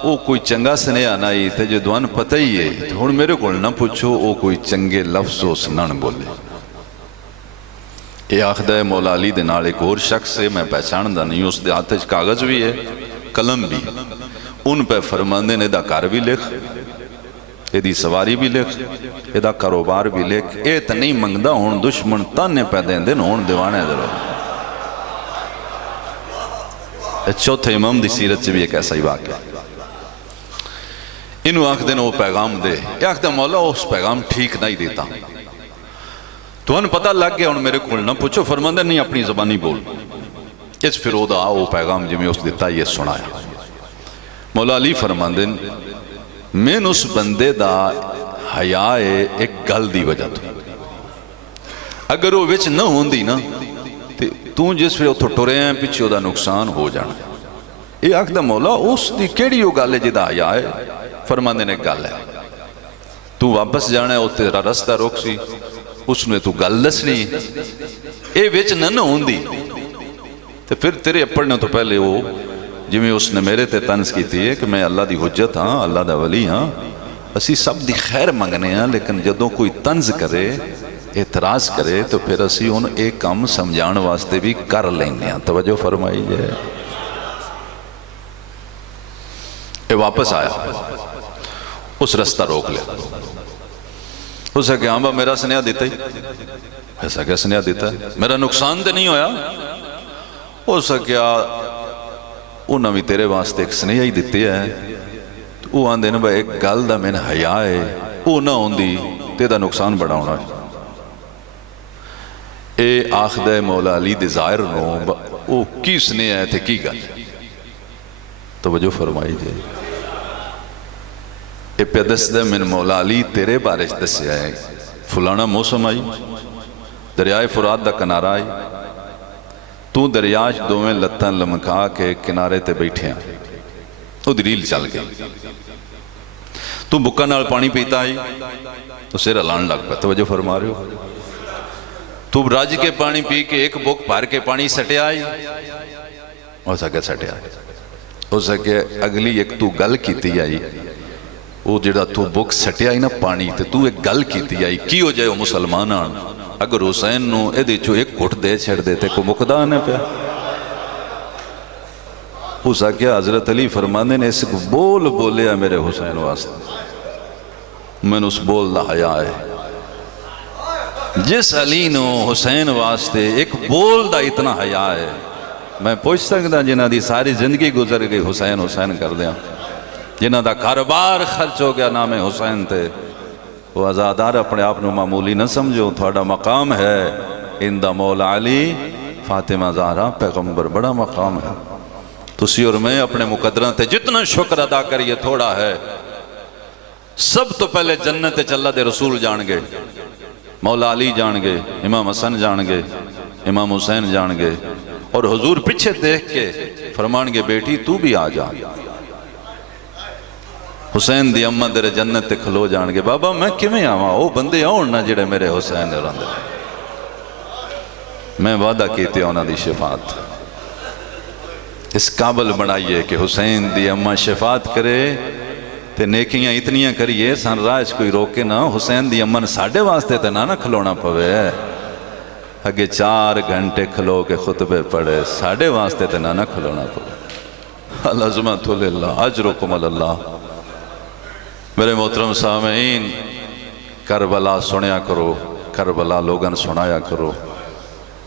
وہ کوئی چنگا سنیا نائی تے جو دوان پتہ ہی ہے تو ہن میرے کو نہ پوچھو وہ کوئی چنگے لفظ اس نان بولے۔ یہ آخدہ مولا علی دے نال ایک اور شخص ہے، میں پہچان دا نہیں، اس دے ہاتھ کاغذ بھی ہے قلم بھی، ان پہ فرماندے نے دا کار بھی لکھ، یہ دی سواری بھی لکھ، یہ دا کاروبار بھی لکھ، اے تا نہیں منگدہ ہون دشمن تانے پہ دیں دن ہون دیوانے ضرور۔ چوتھے امام دی سیرت سے بھی ایک ایسا ہی واقعہ، انہوں آنکھ دن وہ پیغام دے، یہ آنکھ دن مولا اس پیغام ٹھیک نہیں دیتا، تو انہوں پتہ لگ گیا انہوں میرے کھول نہ پوچھو، فرماندے نہیں اپنی زبانی بول، اس پھر وہ دا وہ پیغام جو میں اس دیتا یہ سنایا۔ مولا علی فرماندے میں اس بندے دا حیائے ایک گل دی وجہ تو، اگر وہ وچ نہ ہوندی نا تو جس پھر اتھو ٹورے ہیں پیچھے دا نقصان ہو جانا۔ یہ آکھ دا مولا اس دی کیڑی وہ گل ہے جدا حیائے؟ فرماندے نے گل ہے، تو واپس جانا ہے وہ تیرا رستہ روک سی، اس نے تو گل دسنی، اے وچ نہ ہوندی تو پھر تیرے پڑھنے تو پہلے وہ جی میں اس نے میرے تے تنس کی تھی کہ میں اللہ دی حجت ہاں، اللہ دا ولی ہاں، اسی سب دی خیر منگنے ہیں، لیکن جدوں کوئی تنز کرے اعتراض کرے تو پھر اسی ان ایک کام سمجھان واسطے بھی کر لینے ہیں۔ توجہ فرمائی جائے۔ اے واپس آیا، اس رستہ روک لے، اسے کہ ہاں میرا سنیا دیتا ہی، ایسا کیا سنیا دیتا ہے؟ میرا نقصان دے نہیں ہویا؟ اسے کیا انہوں بھی تیرے واسطے ایک سنیا ہی دیتے ہیں، وہ آندے نا بھائی ایک گل دا میں نے حیاء ہے، وہ نہ ہوندی تیرا نقصان بڑا ہونا ہے۔ اے آخدہ مولا علی دے ظاہر نو وہ کی سنیا ہے تھے کی گل؟ توجہ فرمائی جائے۔ اے پیدس دے من مولا علی تیرے بارے دسے آئے، فلانا موسم آئی، دریائے فرات دا کنارہ آئی، تو دریاش دوویں لتاں لمکا کے کنارے تے بیٹھے ہیں، وہ دلیل چل گئی، تو بکا نال پانی پیتا آئی تو سیر علان لگ پہ، توجہ فرما رہے ہو، تو راج کے پانی پی کے ایک بک بھر کے پانی سٹے آئی، ہو سکے سٹے آئی، ہو سکے اگلی ایک تو گل کیتی آئی، وہ جڑا تو بک سٹے آئی نا پانی تے تو ایک گل کیتی آئی، کی ہو جائے وہ مسلمان آن، اگر حسین نو اے دے چو ایک گھٹ دے چھڑ دیتے کو مقدہ آنے پہ، ہو سکے حضرت علی فرمانے نے اس کو بول بولے ہے میرے حسین واسطے، میں نے اس بول دا حیاء ہے، جس علی نو حسین واسطے ایک بول دا اتنا حیاء ہے، میں پوچھ سکتا جنہ دی ساری زندگی گزر گئی حسین حسین کر دیا، جنہ دا کاروبار خرچ ہو گیا نام حسین تھے، وہ آزادار اپنے آپ نو معمولی نہ سمجھو، تھوڑا مقام ہے اندہ مولا علی فاطمہ زہرا پیغمبر، بڑا مقام ہے، تسی اور میں اپنے مقدران تے جتنا شکر ادا کریے تھوڑا ہے، سب تو پہلے جنت چلہ دے رسول جان گے، مولا علی جان گے، امام حسن جان گے، امام حسین جان گے، اور حضور پیچھے دیکھ کے فرمان گے بیٹی تو بھی آ جا، حسین دی امہ در جنت تے کھلو جان گے، بابا میں کیویں آواں، او بندے آؤں نہ جڑے میرے حسین رہندے، میں وعدہ کیتے انہاں دی شفاعت، اس قابل بنائیے کہ حسین دی امہ شفاعت کرے، تے نیکیاں اتنیاں کریے سن راج کوئی روکے نہ حسین دی امن ساڑھے واسطے تے نہ کھلونا پوے اگے 4 گھنٹے کھلو کے خطبے پڑھے ساڑھے واسطے تے نہ کھلونا پوے العظمت للہ اجرکم اللہ۔ میرے محترم سامعین کربلا سنیا کرو، کربلا لوگن سنایا کرو۔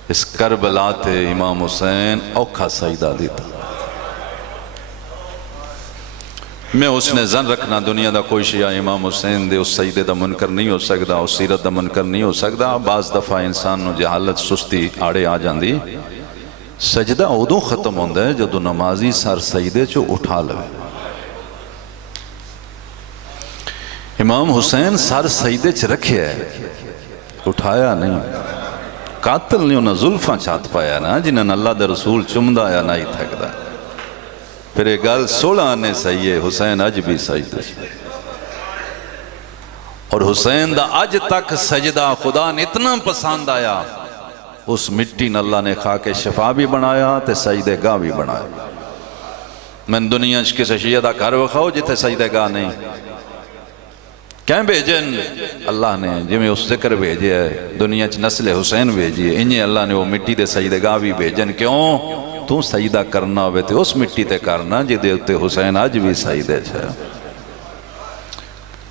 اس کربلا تے امام حسین اوکھا سجدہ دیتا۔ میں اس نے زن رکھنا دنیا دا کوئی شیعہ امام حسین دے اس سجدے دا منکر نہیں ہو سکتا، اس سیرت دا منکر نہیں ہو سکتا۔ بعض دفعہ انسان نو جہالت سستی آڑے آ جاندی، سجدہ ادوں ختم ہوندہ ہے جدو نمازی سر سجدے چو اٹھا لوے۔ امام حسین سر سجدے چ رکھے ہے، اٹھایا نہیں۔ قاتل نے انہاں ظلفاں چاہت پایا نا جنہاں اللہ دے رسول چمدہ یا نہیں تھکدا۔ پھر ایک گل 16 آنے صحیح ہے، حسین اج بھی سجدے سے، اور حسین دا اج تک سجدہ خدا نے اتنا پسند آیا، اس مٹی نے اللہ نے خاک شفا بھی بنایا تے سجدے گاہ بھی بنایا۔ میں دنیا کسی شیعہ دا گھر وکھاؤ جتے سجدے گاہ نہیں، کہیں بھیجن اللہ نے جمیں اس ذکر بھیجے ہے دنیا چ نسل حسین بھیجیے، انہیں اللہ نے وہ مٹی دے سجدے گاہ بھی بھیجن۔ کیوں؟ تو سجدہ کرنا ہوئے تھے اس مٹی تے کرنا جی دے اتے حسین آج بھی سجدے چھے۔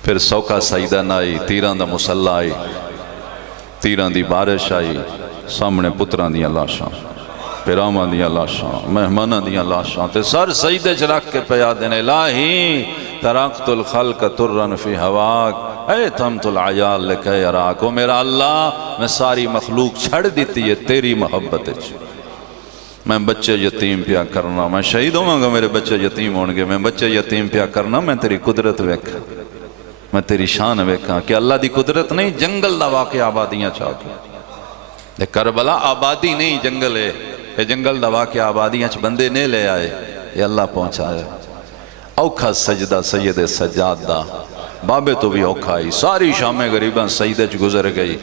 پھر سوکا سجدہ نہ آئی، تیران دا مسلح آئی، تیران دی بارش آئی، سامنے پتران دیاں لاشاں، پیرامان دیاں لاشاں، مہمانان دیاں لاشاں تے سر سجدے چ رکھ کے پیا دین الہی ترقت الخلق ترن فی ہواک اے تمت العیال لکے اراک۔ او میرا اللہ میں ساری مخلوق چھڑ دیتی ہے تیری محبت چ۔ میں بچے یتیم پیا کرنا، میں شہید ہوں گا میرے بچے یتیم ہونگے، میں بچے یتیم پیا کرنا، میں تیری قدرت ویکھا، میں تیری شان ویکھا کہ اللہ دی قدرت نہیں جنگل دا واقع آبادیاں چاہ کے۔ کربلا آبادی نہیں جنگل ہے، یہ جنگل دا واقع آبادیاں چ بندے نہیں لے آئے، یہ اللہ پہنچایا۔ اوکھا سجدہ سید سجاد دا، بابے تو بھی اوکھا ہی، ساری شام غریباں سجدے چ گزر گئی،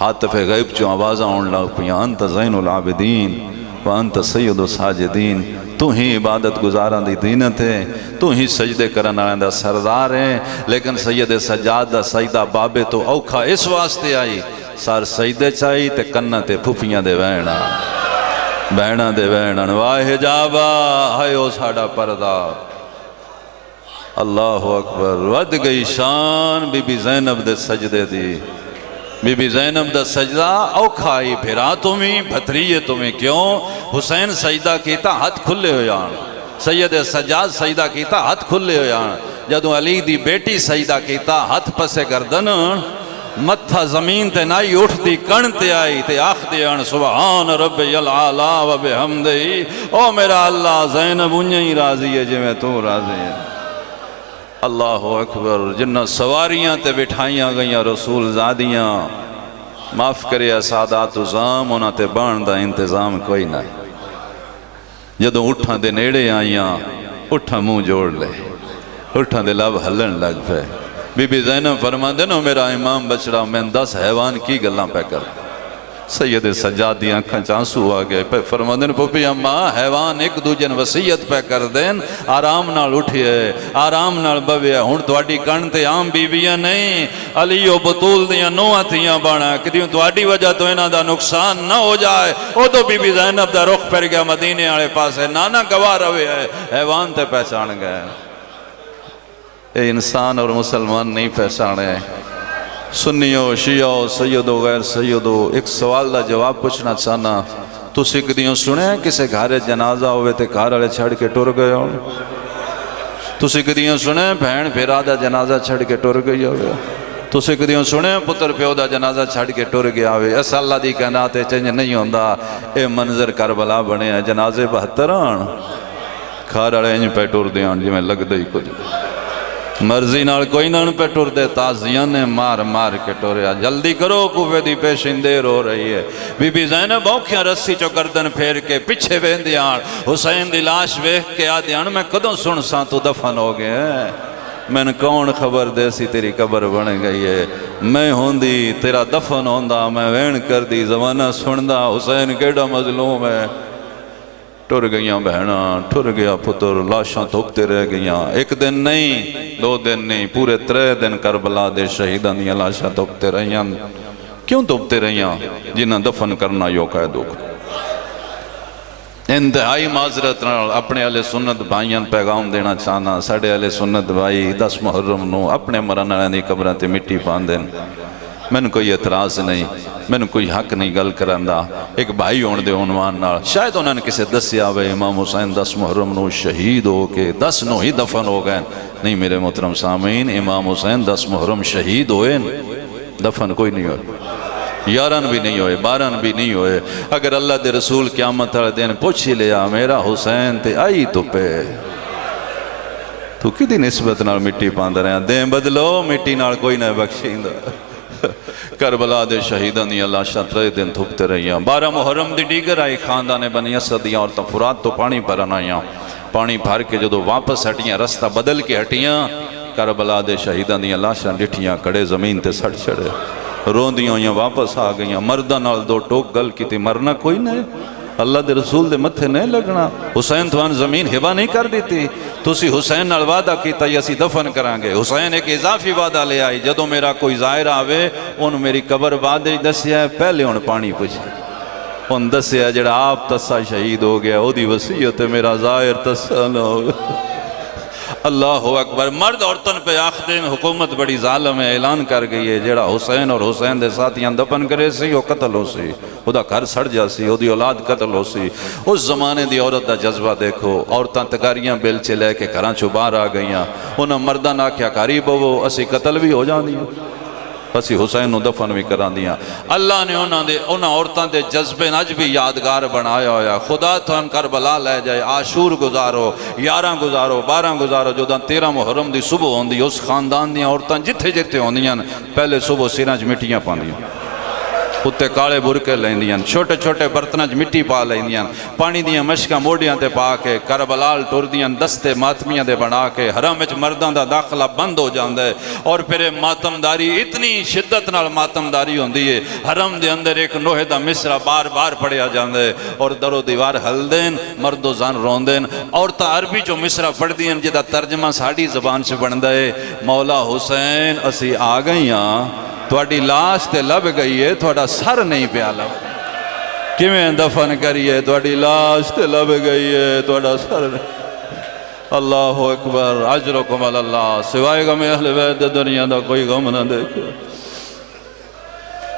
حاطف غیب چو آوازاں اون لگ پیا، انت زین العابدین وانت سید الساجدین، تو ہی عبادت گزاران دی دینت ہے، تو ہی سجدے کرن آئندہ سردار ہیں۔ لیکن سید سجاد دا سجدہ بابے تو اوکھا اس واسطے آئی، سار سجدے چاہی تے کنہ تے پھوپیاں دے وینا، بہنا دے وینا، واہ جابا ہائے او ساڑا پردہ۔ اللہ اکبر، ود گئی شان بی بی زینب دے سجدے دی، بی بی زینب دا سجدہ اوکھا ہی، پھرا تمہیں بھتریے تمہیں کیوں؟ حسین سجدہ کیتا ہاتھ کھلے ہو جان، سید سجاد سجدہ کیتا ہاتھ کھلے ہو جان، جدو علی دی بیٹی سجدہ کیتا ہاتھ پسے گردن، متھا زمین تے نائی اٹھ دی کن تے آئی تے آخ دیان سبحان ربی العالی و بحمدہی۔ او میرا اللہ زینب انہیں ہی راضی ہے جی میں تو راضی ہے۔ اللہ اکبر، جنہ سواریاں تے بٹھائیاں گئیاں رسول زادیاں، معاف کرے سادات ازام انہاں تے بان دا انتظام کوئی نہ ہے۔ جدو اٹھاں دے نیڑے آئیاں اٹھاں منہ جوڑ لے، اٹھاں دے لب ہلن لگ پہ۔ بی بی زینب فرما دینا میرا امام بچڑا میں 10 حیوان کی گلاں پہ کر۔ سید سجاد دی آنکھاں چانسو آگئے پہ فرما دینا پوپی اماں حیوان ایک دوجن وسیعت پہ کر دین، آرام نال اٹھئے، آرام نال بوئے، ہون تواڈی کانتے عام بیویاں نہیں، علی و بطول دیاں نوہ تیاں بانا، کدیوں تواڈی وجہ تو انہاں دا نقصان نہ ہو جائے۔ او تو بی بی زینب دا رخ پھر گیا مدینے آلے پاس ہے، نانا گواہ روے ہے، حیوان تے پہچان گئے۔ اے انسان اور مسلمان نہیں پہچانے، سنیو شیعو سیدو غیر سیدو۔ ایک سوال دا جواب پوچھنا چاہنا، تو سکدیوں سنے کسے گھارے جنازہ ہوئے تے گھر والے چھڑ کے ٹر گئے ہو؟ تو سکدیوں سنے بہن بھیرا دا جنازہ چھڑ کے ٹر گئی ہوئے؟ تو سکدیوں سنے پتر پیو دا جنازہ چھڑ کے ٹر گیا ہوئے؟ ایسا اللہ دی کہناتے چنج نہیں ہوندہ۔ اے منظر کربلا بنے ہیں، جنازے 72 آن گھر والے انج پہ ٹر دیاں جی میں لگ دئی کچھ مرضی نال کوئی نہ پہ ٹر دے، تازیاں نے مار مار کے ٹوریا۔ جلدی کرو کوفے دی پیشن دیر ہو رہی ہے۔ بی بی زینب اوکھیاں رسی چو گردن پھیر کے پیچھے ویندیاں، حسین دی لاش ویکھ کے آدیاں میں کدوں سن ساں تو دفن ہو گئے ہیں، میں نے کون خبر دے سی تیری قبر بن گئی ہے، میں ہوندی تیرا دفن ہوندہ، میں وین کر دی زمانہ سندا حسین کیڑا مظلوم ہے۔ ٹر گئیاں بہنا، ٹر گیا پتر، لاشاں تھوکتے رہ گئیاں، ایک دن نہیں، 2 دن نہیں، پورے 3 دن کربلا دے شہیداں دیاں لاشاں تھوکتے رہیاں۔ کیوں تھوکتے رہیاں؟ جنہاں دفن کرنا یو قید ہو گئے۔ انتہائی معذرت نال اپنے اہل سنت بھائیاں پیغام دینا چاہنا، ساڑھے اہل سنت بھائی 10 محرم نو اپنے مرن والے دی قبراں تے مٹی پان دین۔ میں کوئی اعتراض نہیں، میں کوئی حق نہیں گل کراندا، ایک بھائی ہون دے عنوان نال شاید انہوں نے کسے دسیا ہوئے امام حسین 10 محرم نو شہید ہو کے 10 نو ہی دفن ہو گئے۔ نہیں میرے محترم سامعین، امام حسین 10 محرم شہید ہوئے، دفن کوئی نہیں ہوئے، 11 بھی نہیں ہوئے، 12 بھی نہیں ہوئے۔ اگر اللہ دے رسول قیامت والے دن پوچھ ہی لیا میرا حسین تے آئی تو پہ تو کدی نسبت نال مٹی پاندہ رہا، دیں بدلو مٹی نال کوئی نہ بخشیندہ۔ کربلا دے شہیدان دی اللہ شاہ 3 دن تھکتے رہیاں۔ 12 محرم دی ڈیگر آئی خاندان بنی اسد دیاں اور فرات تو پانی پرن آئیاں، پانی بھر کے جدو واپس ہٹیاں، رستہ بدل کے ہٹیاں، کربلا دے شہیدان دی اللہ شاہ ڈٹھیاں کڑے زمین تے سڑ چڑے، روندیاں ہوئیاں واپس آ گئیاں۔ مردہ نال 2 ٹوک گل کی تھی، مرنا کوئی نہیں، اللہ دے رسول دے متھے نہیں لگنا۔ حسین توان زمین ہبا نہیں کر دیتی، تسی حسین نال وعدہ کیتا یہ اسی دفن کرانگے۔ حسین ایک اضافی وعدہ لے آئی، جدو میرا کوئی ظاہر آوے ان میری قبر بعد دسیا ہے، پہلے ان پانی پوچھے ان دسیا جڑا آپ تسا شہید ہو گیا، او دی وصیت میرا ظاہر تسا نہ ہو۔ اللہ اکبر۔ مرد عورتن پہ آخدین حکومت بڑی ظالم ہے، اعلان کر گئی ہے جیڑا حسین اور حسین دے ساتھیاں دفن کرے سی وہ قتل ہو سی، وہ دا گھر سڑ جا سی، وہ دی اولاد قتل ہو سی۔ اس زمانے دی عورت دا جذبہ دیکھو، عورتاں تکاریاں بیل چلے کے گھراں چو باہر آ گئیاں، انہاں مرداں نہ کیا قریب ہو اسی قتل بھی ہو جان دیاں، اسی حسین نو دفن بھی کران دیاں۔ اللہ نے انہاں عورتاں دے جذبے نج بھی یادگار بنایا ہویا۔ خدا تھان کربلا لے جائے، عاشور گزارو، 11 گزارو، 12 گزارو، جو 13 محرم دی صبح ہوندی، اس خاندان دیاں عورتاں جتھے جتھے ہوندیاں پہلے صبح سرانچ مٹیاں پاندیاں، اتے کالے برکے لیندیاں، چھوٹے چھوٹے برتنج مٹی پا لیندیاں، پانی دیاں مشکاں موڑیاں تے پا کے کربلال ٹر دیاں دستے ماتمیاں دے بنا کے حرم وچ مرداں دا داخلہ بند ہو جاندا ہے۔ اور پھر ماتمداری اتنی شدت نال ماتمداری ہوندی ہے، حرم دے اندر ایک نوحے دا مصرع بار بار پڑھیا جاندا ہے اور در و دیوار ہل دین، مرد و زن روندین، عورتاں عربی جو مصرع پڑھ دیاں جدا ترجمہ ساڑی زبان سے بندا ہے، مولا حسین اسی آ گئیاں، تھوڑی لاش تے لب گئی ہے، تھوڑا سر نہیں پیا لب، کیویں دفن کریے، تھوڑی لاش تے لب گئی ہے، تھوڑا سر نہیں۔ اللہ اکبر، اجرکم اللہ، سوائے غم اہل بیت دنیا دا کوئی غم نہ دیکھے۔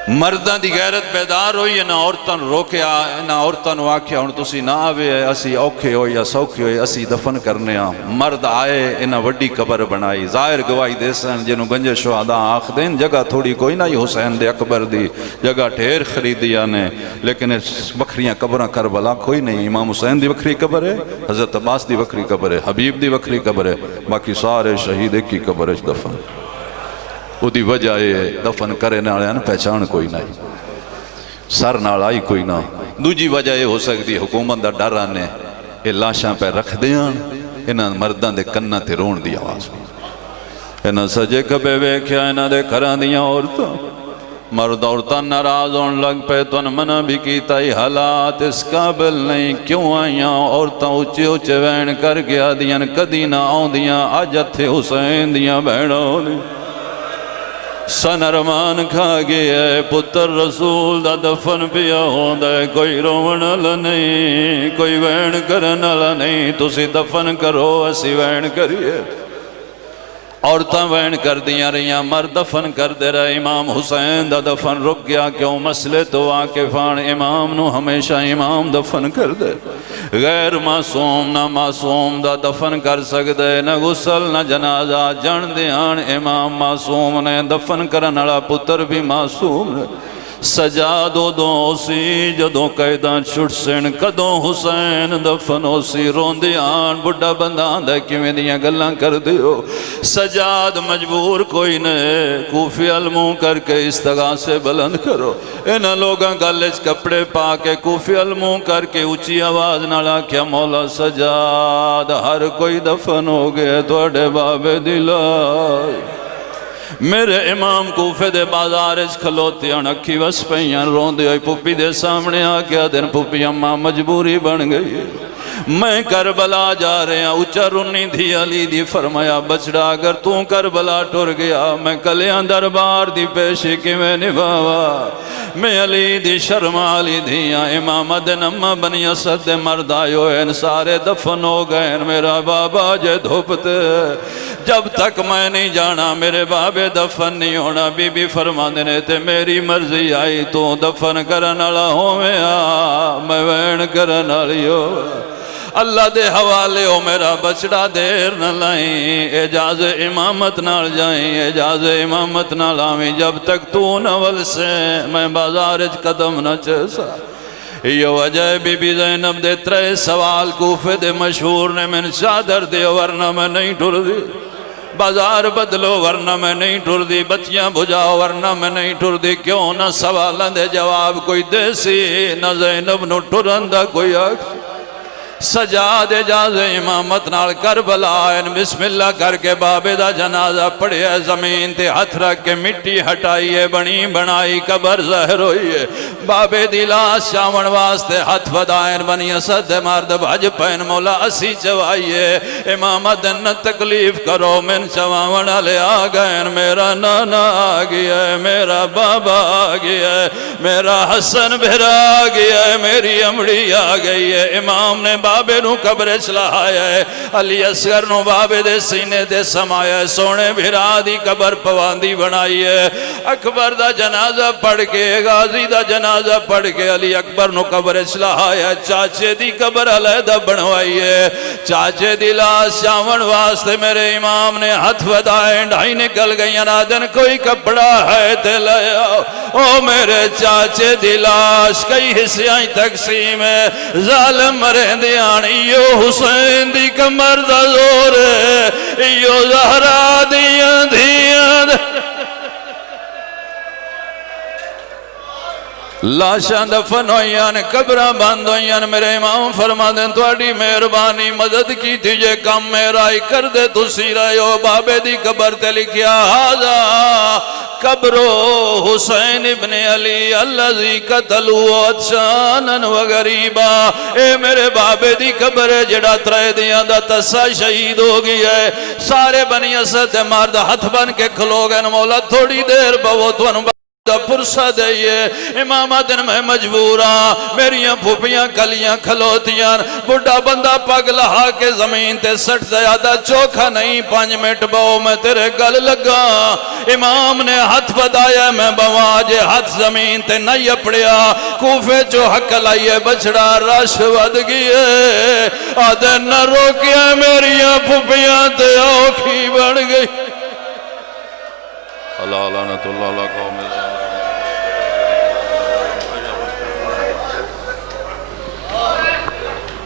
مرداں دی غیرت بیدار ہوئی، نہ عورتاں روکیا، نہ عورتاں نو آکھیا ہن تسی نہ آوے، اسی اوکھے ہوئے یا سوکھے ہوئے اسی دفن کرنے ہاں۔ مرد آئے، انہاں وڈی قبر بنائی، ظاہر گواہی دے سن جنہوں گنج شہداء آکھ دین، جگہ تھوڑی کوئی نہ حسین دے اکبر دی جگہ ٹھیر خریدیا نے، لیکن بکھریاں قبراں کربلا کوئی نہیں۔ امام حسین دی بکھری قبر ہے، حضرت عباس دی بکھری قبر ہے، حبیب دی بکھری قبر ہے، باقی سارے شہید ایک ہی قبر ہے دفن۔ وہ دی وجہ ہے دفن کرے نالے نا پہچان کوئی نہیں، سر نال آئی کوئی نہ۔ دوجی وجہ یہ ہو سکتی حکومت دا ڈر آنے، یہ لاشاں پہ رکھ دیاں، انہاں مردان دے کنہ تے رون دی آواز، انہاں سجے کبے ویکھیا انہاں دے کھران دیاں عورتاں، مرد عورتاں ناراض ہون لگ پہ تو منع بھی کیتا ہی حالات اس قابل نہیں، کیوں آئیاں عورتاں اچھے اچھے وین کر گیا دیاں کدی نہ آؤں دیاں، آج تھے حسین دیاں بہنوں نے سن ارمان کھا گیا، پتر رسول دا دفن پیا ہوندا ہے، کوئی روون والا نہیں، کوئی وین کرن والا نہیں، تسی دفن کرو اسی وین کریے۔ عورتاں وین کر دیاں رہیاں، مرد دفن کر دے رہے، امام حسین دا دفن رک گیا، کیوں مسئلے تو واقفان، امام نو ہمیشہ امام دفن کر دے، غیر معصوم نہ معصوم دا دفن کر سکدے، نہ غسل نہ جنازہ جان دیان، امام معصوم نے دفن کرن والا پتر بھی معصوم ہے۔ سجادو دو سی جدوں قیداں چھٹ سن، کدوں حسین دفن ہو سی، روندیاں بڑھا بندان دے کیویں دیاں گلاں کر دیو، سجاد مجبور کوئی نے کوفی علموں کر کے استغاثے بلند کرو، انہاں لوگاں گلچ کپڑے پا کے کوفی علموں کر کے اونچی آواز نالا کیا مولا سجاد ہر کوئی دفن ہو گئے توڑے بابے دلائے، میرے امام کوفے دے بازار اس کھلوتی اکھی وس پہیاں رون دے ہوئی پپی دے سامنے آ گیا دن پپی اماں مجبوری بن گئی میں کربلا جا رہے ہیں اچھا رونی تھی علی دی فرمایا بچڑا اگر تو کربلا ٹر گیا میں کلیاں دربار دی پیشی کی میں نبھاوا میں علی دی شرم علی دیا امامت نمہ بنی اسد مرد آئیو ہیں سارے دفن ہو گئے میرا بابا جے دھوپتے جب تک میں نہیں جانا میرے بابے دفن نہیں ہونا بی بی فرما دینے تے میری مرضی آئی تو دفن کرن والا ہویا میں وین کرن والی ہو اللہ دے حوالے ہو میرا بچڑا دیر نہ لائیں اجاز امامت نال جائیں اجاز امامت نال آویں جب تک تو نول سے میں بازارج قدم نہ چیسا یہ وجہ بی بی زینب دے 3 سوال کوفے دے مشہور نے من چادر دے ورنہ میں نہیں ٹر دی بازار بدلو ورنہ میں نہیں ٹر دی بچیاں بجاؤ ورنہ میں نہیں ٹر دی کیوں نہ سوالان دے جواب کوئی دے سی نہ زینب نو ٹرندہ کوئی اکس سجاد اجاز امامت نال کربلا ان بسم اللہ کر کے بابے دا جنازہ پڑھے زمین تے ہتھ رکھ کے مٹی ہٹائیے بنی بنائی قبر ظاہر ہوئیے بابے دی لاش شاون واسطے ہتھ ودائن بنی اسد مرد بھج پین مولا اسی چوائیے امامت نہ تکلیف کرو من چواون لے آگئن میرا نانا آگیا ہے میرا بابا آگیا ہے میرا حسن بھرا آگیا ہے میری امڑی آگئی ہے امام نے بابے نو قبر چلایا ہے علی اصغر نو بابے دے سینے دے سمایا ہے سونے بھرا دی قبر پواندی بنائی ہے اکبر دا جنازہ پڑھ کے غازی دا جنازہ پڑھ کے علی اکبر نو قبر چلایا ہے چاچے دی قبر علیحدہ بنوائی ہے چاچے دی لاش شاون واسطے میرے امام نے ہتھ ودائیں ڈھائی نکل گئی نادن کوئی کپڑا ہے تے لیا او میرے چاچے دی لاش کئی حصیاں تقسیم ہے ظالم مرین دی ایو حسین دی کمر دا زور ایو زہرا دیاں دیاں لاشاں دفن ہوئیاں قبرہ بند ہوئیاں میرے امام فرما دیں توڑی مہربانی مدد کی تھی یہ کم میرا ہی کر دے تو سی رہے ہو بابے دی قبر تے لکھیا حاضا قبرو حسین ابن علی اللذی قتلو اتشانن و غریبا اے میرے بابے دی قبر ہے جڑا ترے دیاں دا تسا شہید ہو گئی ہے سارے بنی اسد مرد ہتھ بن کے کھلو گئے مولا تھوڑی دیر بہت دا پرسہ دئیے امامت میں مجبورا میریاں پھوپیاں کلیاں کھلوتیاں بڑھا بندہ پگ لہا کے زمین تے سٹ زیادہ چوکھا نہیں 5 منٹ باؤ میں تیرے گل لگا امام نے ہاتھ بدایا میں بواجے ہاتھ زمین تے نہیں اپڑیا کوفے جو حق لائیے بچڑا رش ود گئے آدھے نہ روکیا میریاں پھوپیاں تے اوکھی بڑھ گئی اللہ لعنت اللہ قوم